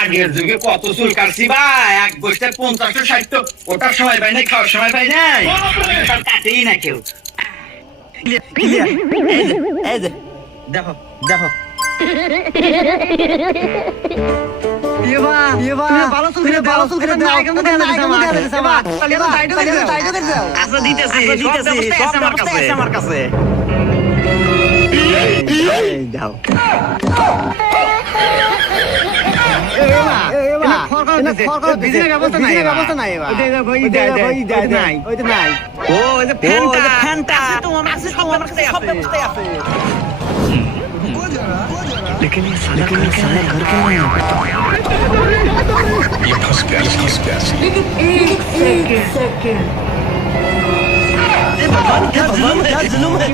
আগের যুগে কত চুল কাটছি ভাই, এক বস্তায় 50-60, ওটার সময় পাই নাই, খাওয়ার সময় পাই নাই, কাটেই না কেউ। দেখো দেখো আমার কাছে ব্যবস্থা নাই। लेकिन ये साला घर क्या है? ये फंस गया। लेकिन एक सेकंड भगवान क्या जुल्म है।